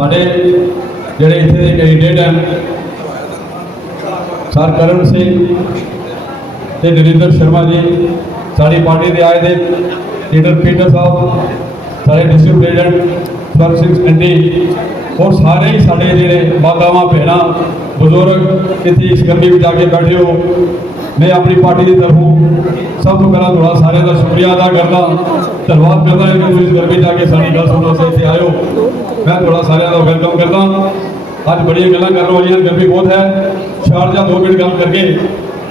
साढ़े ਜਿਹੜੇ ਇੱਥੇ ਦੇ ਕੈਂਡੀਡੇਟ ਹਨ ਸਰ ਕਰਨ ਸਿੰਘ ਤੇ ਨਰਿੰਦਰ ਸ਼ਰਮਾ ਜੀ, ਸਾਡੀ ਪਾਰਟੀ ਦੇ ਆਏ ਦੇ ਲੀਡਰ ਪੀਟਰ ਸਾਹਿਬ, ਸਾਡੇ ਡਿਸਟ੍ਰਿਕਟ ਪ੍ਰੈਜ਼ੀਡੈਂਟ ਸਰ ਸਿੰਘ ਸੰਡੀ और सारे ही साढ़े जोड़े मातावां भैन बजुर्ग इतने इस गर्मी में जाके बैठे हो, मैं अपनी पार्टी की तरफों सब तो पहला थोड़ा सारे का शुक्रिया अदा करना, धन्यवाद करना है कि इस गर्मी जाके सारी गल सुनने से इतने आए हो। मैं थोड़ा सारे का वेलकम करना। अज बड़िया गल्लां करने वाली, गर्मी बहुत है, शारजा 2 मिनट गल करके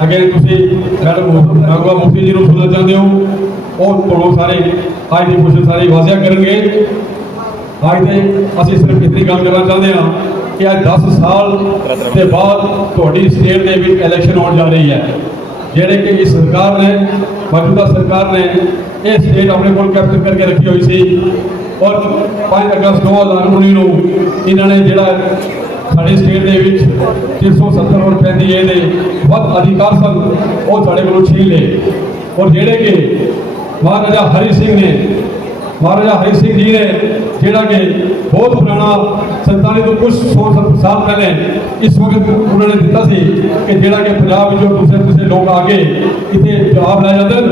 अगे तुम मैडम नागवा मुफ्ती जी को सुनना चाहते हो और थोड़ा सारे आज की क्वेश्चन सारी वाजिया करेंगे। आज तो असीं सिर्फ इतनी गल करना चाहते हैं कि आज 10 साल के बाद थोड़ी स्टेट के भी इलैक्शन होने जा रही है, जेडे कि इस सरकार ने मौजूदा सरकार ने ये स्टेट अपने को कैप्चर करके रखी हुई सी और 5 अगस्त 2019 को इन्होंने जोड़ा साढ़े स्टेट के 370 और 35 ए बहुत अधिकार सन वो साढ़े को छीन ले और जेडे कि महाराजा हरि सिंह ने महाराजा हरि सिंह जी ने जोड़ा कि बहुत पुराना 47 तो कुछ 100 साल पहले इस वक्त उन्होंने दिता सी कि जोड़ा कि पंजाब जो दूसरे लोग आके इतने जवाब लै जाते हैं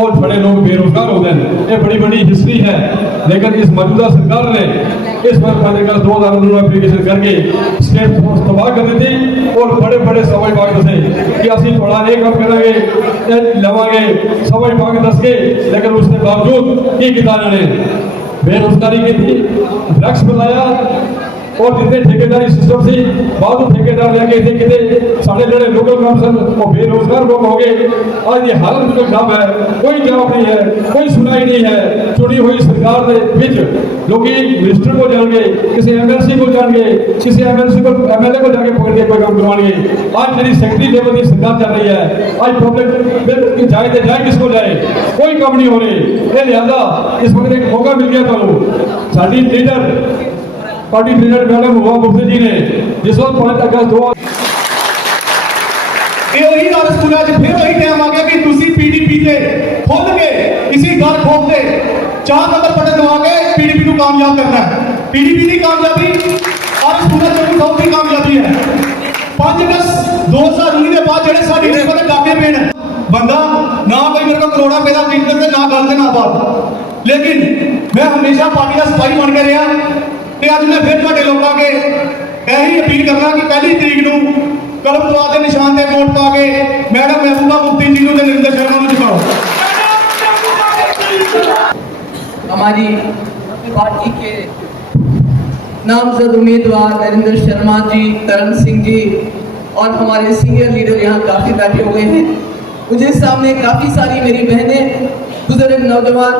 और बड़े लोग बेरोजगार होते हैं। ये बड़ी बड़ी हिस्ट्री है, लेकिन इस मौजूदा सरकार ने इस वक्त 5 अगस्त 2019 एप्लीकेशन करके स्टेट फोर्स तबाह कर दी थी और बड़े बड़े सवाई बाग दसे कि असं थोड़ा ये कम करेंगे लवेंगे सवाई बाग दस के, लेकिन उसके बावजूद की किया इन्होंने बेरोजगारी की थी, ड्रग्स बताया और जितने ठेकेदारी सिस्टम से बाद ठेकेदार लगे थे कि साढ़े जोड़े लोकल काउंसिल वो बेरोजगार लोग हो गए। आज ये हालत बिल्कुल खराब है, कोई जवाब नहीं है, कोई सुनाई नहीं है। चुनी हुई सरकार के बिच लोग मिनिस्टर को जाएंगे, किसी MLC को जाएंगे, किसी MLC को MLA को जाके पकड़ के कोई काम करवाएंगे। आज मेरी सेक्रेटरी लेवल की सरकार चल रही है, आज पब्लिक जाए तो जाए किसको जाए, कोई काम नहीं हो रही। ये लिहाजा इस वक्त एक मौका मिल गया तो sari leader party president madam हुआ मुफ्ती जी ने जिस वक्त 5 अगस्त 2 यही गल स्कूलों फिर वही टाइम आ गया कि तुसी PDP से खुद के इसी घर ठोक के 4 नंबर बटन दबा के PDP को कामयाब करना है। PDP की कामयाबी और स्कूलों की बहुत ही कामयाबी है। 5 अगस्त 2019 के बाद जो साड़ी डाके पे बंदा ना कोई मेरे को करोड़ा पैदा कीमत ना गल ना बात, लेकिन मैं हमेशा पार्टी का सिपाही बन के रहा। अज मैं फिर तुहाडे लोगों के यही अपील करना कि 1 तरीक को कलम के निशान से वोट पा के मैडम महबूबा मुफ्ती जी को नरिंदर शर्मा को जिताओ। हमारी पार्टी के नामजद उम्मीदवार नरिंदर शर्मा जी, करण सिंह जी और हमारे सीनियर लीडर यहाँ काफ़ी बैठे हुए हैं। मुझे सामने काफ़ी सारी मेरी बहनें, बुजुर्ग, नौजवान,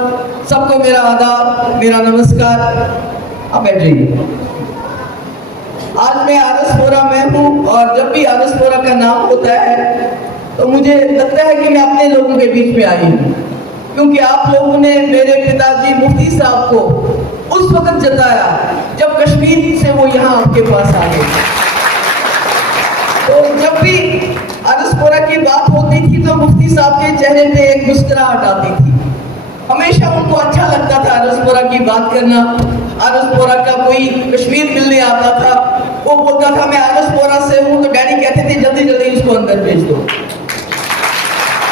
सबको मेरा आदाब, मेरा नमस्कार। आप बैठ जाइए। आज मैं आरसपुरा में हूँ और जब भी आरसपुरा का नाम होता है तो मुझे लगता है कि मैं अपने लोगों के बीच में आई हूँ, क्योंकि आप लोगों ने मेरे पिताजी मुफ्ती साहब को उस वक्त जताया जब कश्मीर से वो यहाँ आपके पास आ गए। तो जब भी आरसपुरा की बात होती थी तो मुफ्ती साहब के चेहरे पे एक मुस्कुराहट आती थी। हमेशा उनको अच्छा लगता था आरसपुरा की बात करना। आरसपुरा का कोई कश्मीर मिलने आता था, वो बोलता था मैं आरसपुरा से हूँ, तो डैडी कहते थे जल्दी जल्दी इसको अंदर भेज दो।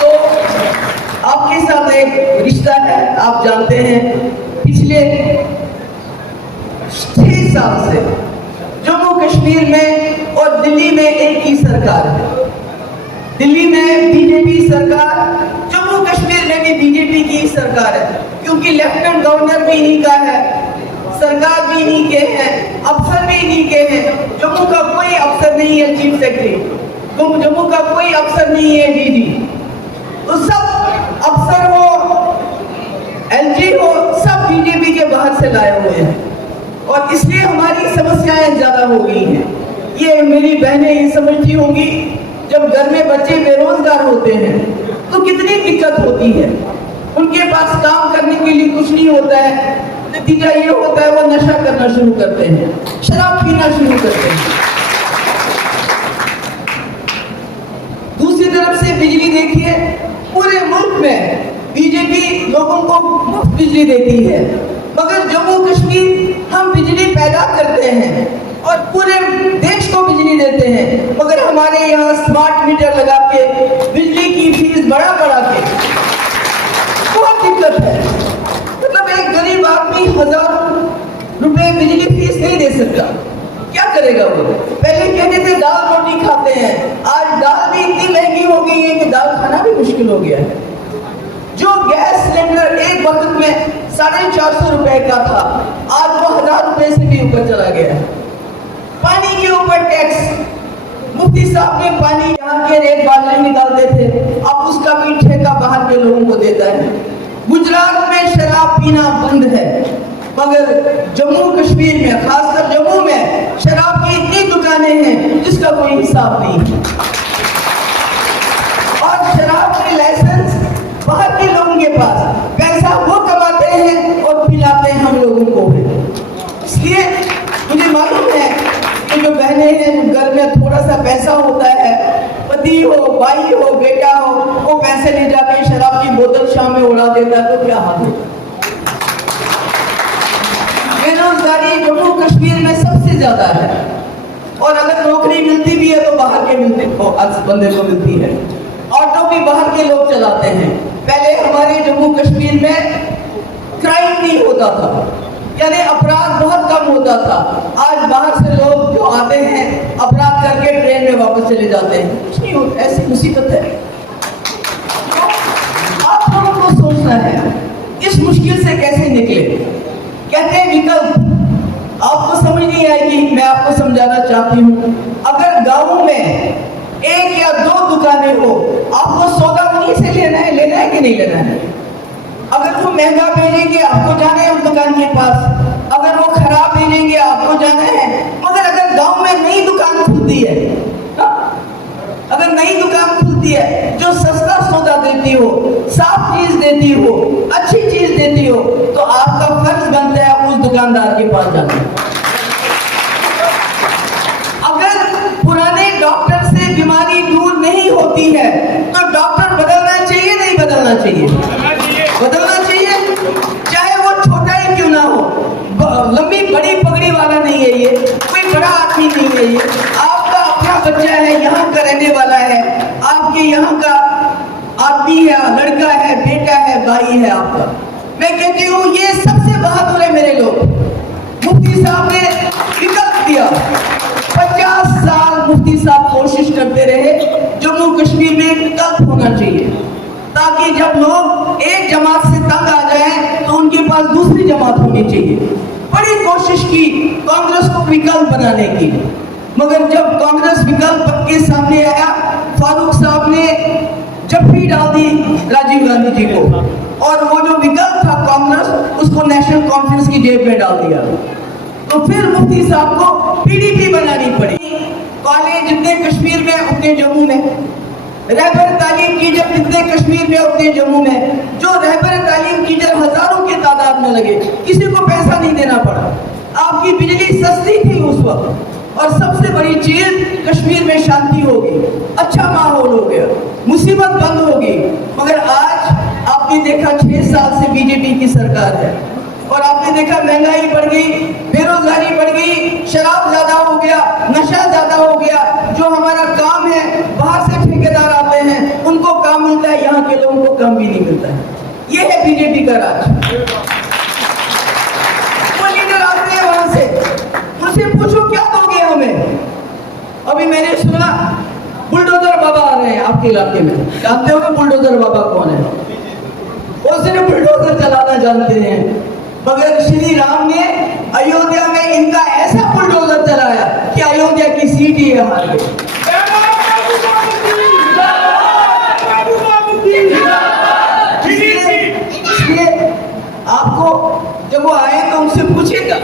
तो आपके साथ एक रिश्ता है, आप जानते हैं पिछले 6 साल से जम्मू कश्मीर में और दिल्ली में एक ही सरकार है। दिल्ली में बीजेपी सरकार, जम्मू कश्मीर में भी बीजेपी की सरकार है, क्योंकि लेफ्टिनेंट गवर्नर भी इन्हीं का है, सरकार भी इन्हीं के हैं, अफसर भी इन्हीं के हैं। जम्मू का कोई अफसर नहीं है चीफ सेक्रेटरी, जम्मू का कोई अफसर नहीं है DG। तो सब अफसर हो, LG हो, सब बीजेपी के बाहर से लाए हुए हैं और इसलिए हमारी समस्याएं ज्यादा हो गई हैं। ये मेरी बहनें ये समझती होंगी, जब घर में बच्चे बेरोजगार होते हैं तो कितनी दिक्कत होती है। उनके पास काम करने के लिए कुछ नहीं होता है, नतीजा ये होता है वो नशा करना शुरू करते हैं, शराब पीना शुरू करते हैं। दूसरी तरफ से बिजली देखिए, पूरे मुल्क में बीजेपी लोगों को मुफ्त बिजली देती है, मगर जम्मू कश्मीर हम बिजली पैदा करते हैं और पूरे देश को बिजली देते हैं, मगर हमारे यहाँ स्मार्ट मीटर लगा के बिजली की फीस बढ़ा के बहुत दिक्कत है। मतलब एक गरीब आदमी 1000 रुपए बिजली फीस नहीं दे सकता, क्या करेगा वो? पहले कहते थे दाल रोटी खाते हैं, आज दाल भी इतनी महंगी हो गई है कि दाल खाना भी मुश्किल हो गया है। जो गैस सिलेंडर एक वक्त में 450 रुपए का था, आज वो 1000 रुपए से भी ऊपर चला गया है। पानी के ऊपर टैक्स, मुफ्ती साहब ने पानी यहाँ के रेत बादल निकालते थे, अब उसका भी ठेका बाहर के लोगों को देता है। गुजरात में शराब पीना बंद है, मगर जम्मू कश्मीर में, खासकर जम्मू में शराब की इतनी दुकानें हैं जिसका कोई हिसाब नहीं है। और शराब के लाइसेंस बाहर के लोगों के पास, पैसा वो कमाते हैं और पिलाते हैं हम लोगों को। इसलिए मुझे मालूम है कि जो बहनें हैं, घर में थोड़ा सा पैसा होता है, पति हो, भाई हो, बेटा हो, वो पैसे ले जाके शराब की बोतल शाम में उड़ा देता है, तो क्या हाल है? बेरोजगारी जम्मू कश्मीर में सबसे ज्यादा है, और अगर नौकरी मिलती भी है तो बाहर के बंदे को मिलती है। ऑटो भी बाहर के लोग चलाते हैं। पहले हमारे जम्मू कश्मीर में क्राइम नहीं होता था, यानी अपराध बहुत कम होता था। आज बाहर से लोग जो आते हैं अपराध करके ट्रेन में वापस चले जाते हैं, कुछ नहीं होता, ऐसी मुसीबत है। आप लोगों को सोचना है इस मुश्किल से कैसे निकले। कहते हैं विकल्प, आपको समझ नहीं आएगी, मैं आपको समझाना चाहती हूँ। अगर गाँव में 1 या 2 दुकानें हो, आपको सौदा उन्हीं से लेना है कि नहीं लेना है? अगर वो महंगा भेजेंगे आपको जाना है उस दुकान के पास, अगर वो खराब भेजेंगे आपको जाना है। मगर अगर गांव में नई दुकान खुलती है, अगर नई दुकान खुलती है जो सस्ता सौदा देती हो, साफ चीज देती हो, अच्छी चीज देती हो, तो आपका फर्ज बनता है उस दुकानदार के पास जाना। अगर पुराने डॉक्टर से बीमारी दूर नहीं होती है तो डॉक्टर बदलना चाहिए नहीं बदलना चाहिए? बदलना चाहिए, चाहे वो छोटा ही क्यों ना हो, लंबी बड़ी पगड़ी वाला नहीं है ये, कोई बड़ा आदमी नहीं है ये, आपका अपना बच्चा है, यहाँ का रहने वाला है, आपके यहाँ का आदमी है, लड़का है, बेटा है, भाई है आपका। मैं कहती हूँ ये सबसे बहादुर है मेरे लोग। मुफ्ती साहब ने विकल्प दिया, 50 साल मुफ्ती साहब कोशिश करते रहे जम्मू कश्मीर में विकल्प होना चाहिए, ताकि जब लोग एक जमात से तंग आ जाएं तो उनके पास दूसरी जमात होनी चाहिए। बड़ी कोशिश की कांग्रेस को विकल्प बनाने की, मगर जब कांग्रेस विकल्प के सामने आया, फारूक साहब ने जप्पी डाल दी राजीव गांधी जी को, और वो जो विकल्प था कांग्रेस, उसको नेशनल कॉन्फ्रेंस की जेब में डाल दिया। तो फिर मुफ्ती साहब को पीडीपी बनानी पड़ी। कॉलेज जितने कश्मीर में उतने जम्मू में, रहबर तालीम टीचर जितने कश्मीर में उतने जम्मू में। जो रहबर तालीम टीचर हजारों की तादाद में लगे, किसी को पैसा नहीं देना पड़ा, आपकी बिजली सस्ती थी उस वक्त। और सबसे बड़ी चीज, कश्मीर में शांति होगी, अच्छा माहौल हो गया, मुसीबत बंद होगी। मगर आज आपने देखा 6 साल से बीजेपी की सरकार है, और आपने देखा महंगाई बढ़ गई, बेरोजगारी बढ़ गई, शराब ज्यादा हो गया, नशा ज्यादा हो गया। जो हमारा काम है, बाहर से ठेकेदार आते हैं, उनको काम मिलता है, यहाँ के लोगों को काम भी नहीं मिलता है। ये है बीजेपी का राज। वो लीडर आते हैं वहां से, उनसे पूछो क्या दोगे हमें। अभी मैंने सुना बुलडोजर बाबा आ रहे हैं आपके इलाके में, जानते हो बुलडोजर बाबा कौन है? वो सिर्फ बुलडोजर चलाना जानते हैं, मगर श्री राम ने अयोध्या में इनका ऐसा बुलडोजर चलाया कि अयोध्या की सीट ही हार गई। इसलिए आपको जब वो आए तो उनसे पूछेगा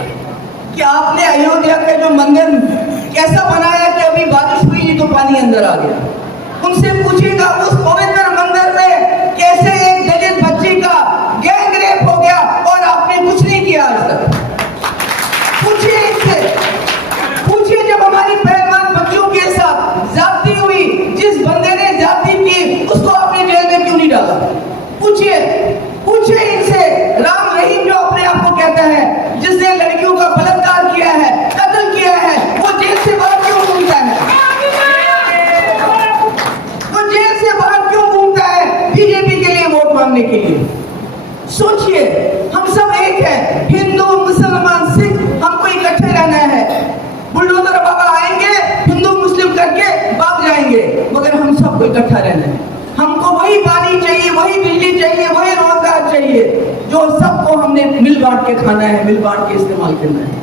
कि आपने अयोध्या का जो मंदिर कैसा बनाया कि अभी बारिश हुई तो पानी अंदर आ गया। उनसे पूछेगा उस पवित्र मंदिर में कैसे एक दलित बच्ची का गैंग रेप हो गया और आपने कुछ नहीं किया आज तक। पूछिए इनसे, पूछिए जब हमारी पहलवान बच्चियों के साथ जाती हुई, जिस बंदे ने जाती की, उसको आपने जेल में क्यों नहीं डाला? पूछिए, पूछिए इनसे। राम रहीम जो अपने आप को कहता है, जिसने लड़कियों का बलात्कार किया है, सोचिए, हम सब एक है, हिंदू मुसलमान सिख, हमको इकट्ठे रहना है। बुलडोजर बाबा आएंगे, हिंदू मुस्लिम करके भाग जाएंगे, मगर हम सबको इकट्ठा रहना है। हमको वही पानी चाहिए, वही बिजली चाहिए, वही रोजगार चाहिए, जो सबको हमने मिल बांट के खाना है, मिल बांट के इस्तेमाल करना है।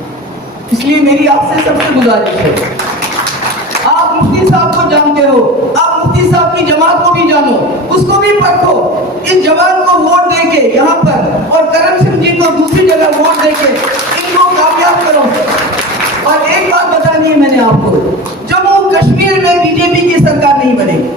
इसलिए मेरी आपसे सबसे गुजारिश है, आप मुफ्ती साहब को जानते हो, आप मुफ्ती साहब की जमात को भी जानो, उसको भी परखो। इस जवान को वोट देके यहाँ पर और करम सिंह जी को दूसरी जगह वोट देके इनको कामयाब करो। और एक बात बतानी है मैंने आपको, जम्मू कश्मीर में बीजेपी की सरकार नहीं बनेगी।